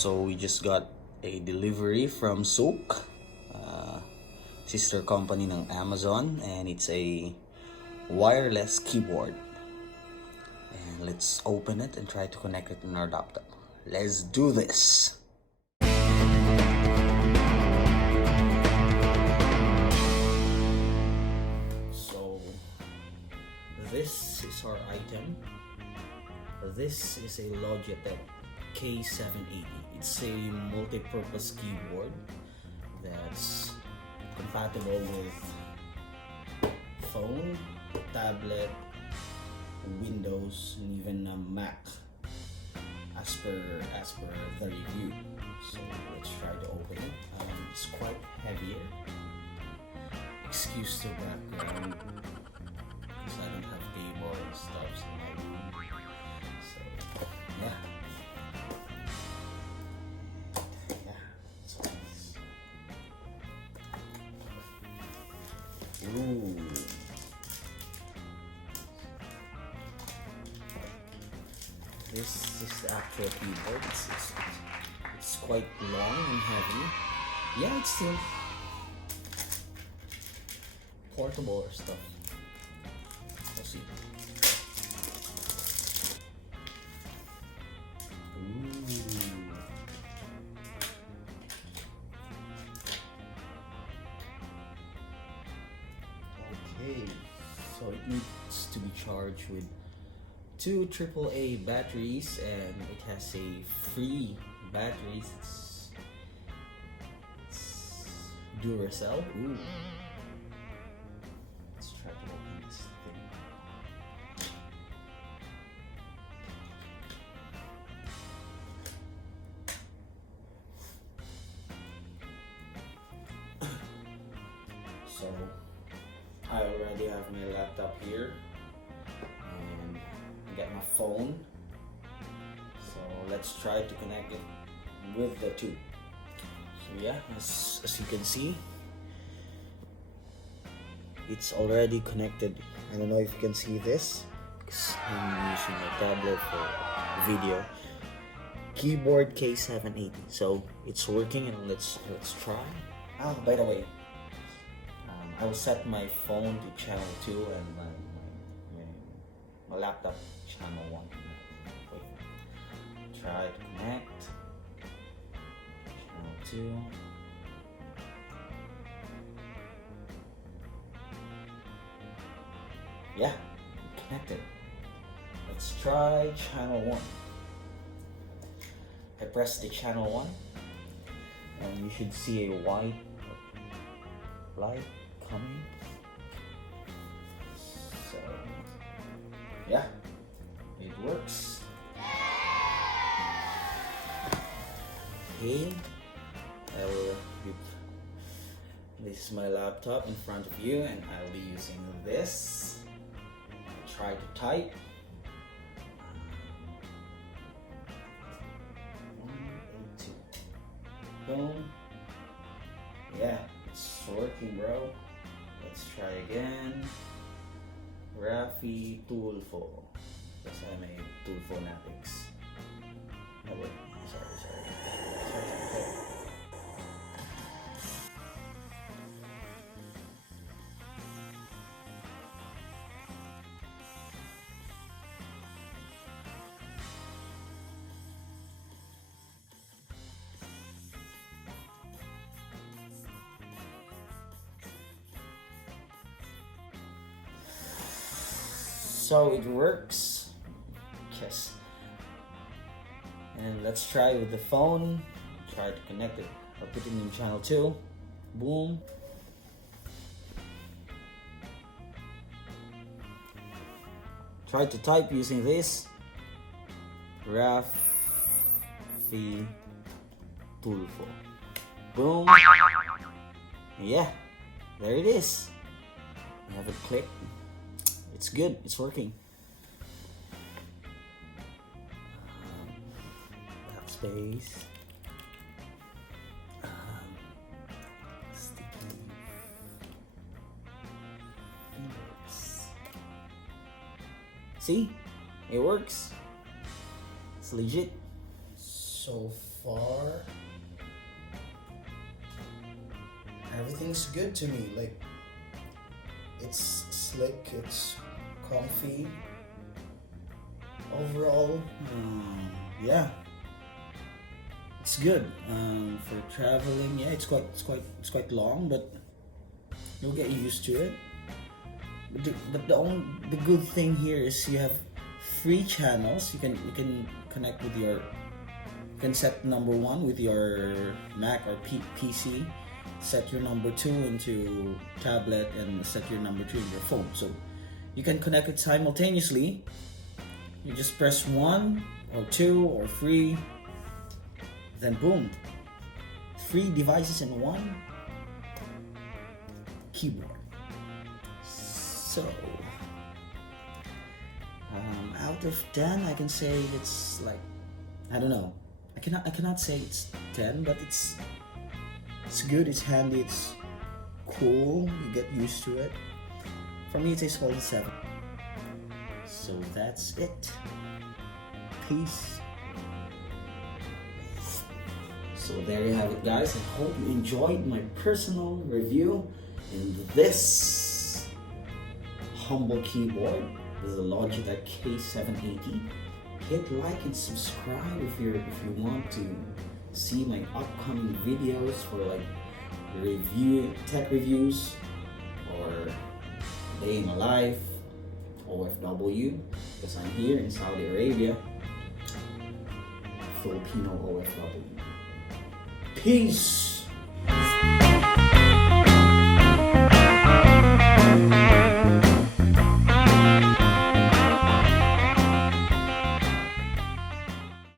So we just got a delivery from Souk, sister company ng Amazon, and it's a wireless keyboard. And let's open it and try to connect it in our laptop. Let's do this. So this is our item. This is a Logitech K780. It's a multi-purpose keyboard that's compatible with phone, tablet, Windows, and even a Mac as per the review. So let's try to open it. It's quite heavier. Excuse the background because I don't have table and stuff in my room. So yeah. Ooh. This is the actual keyboard. It's quite long and heavy. Yeah, it's still portable or stuff. We'll see. Okay, so it needs to be charged with 2 AAA batteries, and it has a free batteries. It's Duracell. Ooh. Let's try to open this thing. So I already have my laptop here and get my phone. So let's try to connect it with the two. So yeah, as you can see, it's already connected. I don't know if you can see this because I'm using my tablet for video. Keyboard K780. So it's working, and let's try. Oh, by the way, I will set my phone to channel 2 and my laptop channel 1. Wait. Try to connect. Channel 2. Yeah, connected. Let's try channel 1. I press the channel 1 and you should see a white light coming. So yeah, it works. Okay, this is my laptop in front of you, and I'll be using this. I'll try to type. 182. Boom. Yeah, it's working, bro. Let's try again. Rafi Tulfo. Yes, I'm a Tulfo Natix. Oh wait, sorry. So it works. Yes. And let's try with the phone. Try to connect it. I'll put it in channel 2. Boom. Try to type using this. Rafi Tulfo. Boom. Yeah. There it is. I have it clicked. It's good. It's working. Backspace. Sticky fingers. See? It works. It's legit. So far, everything's good to me. Like, it's slick, it's comfy. Overall, yeah, it's good for traveling. Yeah, it's quite long, but you'll get used to it. But the good thing here is you have free channels. You can connect with your. You can set number 1 with your Mac or PC. Set your number 2 into tablet and set your number 3 in your phone. So you can connect it simultaneously. You just press 1 or 2 or 3, then boom, 3 devices in one keyboard. So out of 10, I can say it's like, I don't know, I cannot say it's 10, but it's good, it's handy, it's cool, you get used to it. For me, it's a solid 7. So that's it. Peace. So there you have it, guys. I hope you enjoyed my personal review in this humble keyboard. This is a Logitech K780. Hit like and subscribe if you want to see my upcoming videos for like tech reviews or day in my life, OFW, because I'm here in Saudi Arabia. Filipino OFW. Peace.